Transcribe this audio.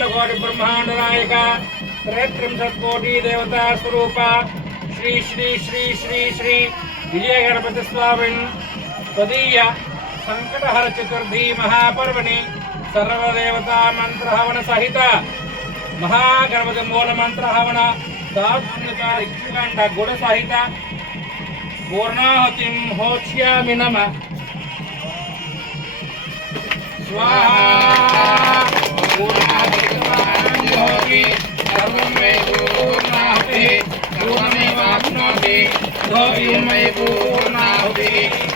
अखंड कोटि ब्रह्मांड नायक त्रयत्रिंशत् कोटि देवता स्वरूप श्री श्री श्री श्री श्री विजय गणपति स्वामी तदीय संकटहर चतुर्थी महापर्वणि सर्वदेवता मंत्र हवन सहित महागणपति मूल मंत्र हवन दाक्षिण्यता गुण सहित पूर्णाहुतिं होक्ष्यामि नमः स्वाहा पूर्णाहुति सर्वं मे पूर्णाहुतिः पूर्णमेवाप्नोति द्रव्यं मे पूर्णाहुतिः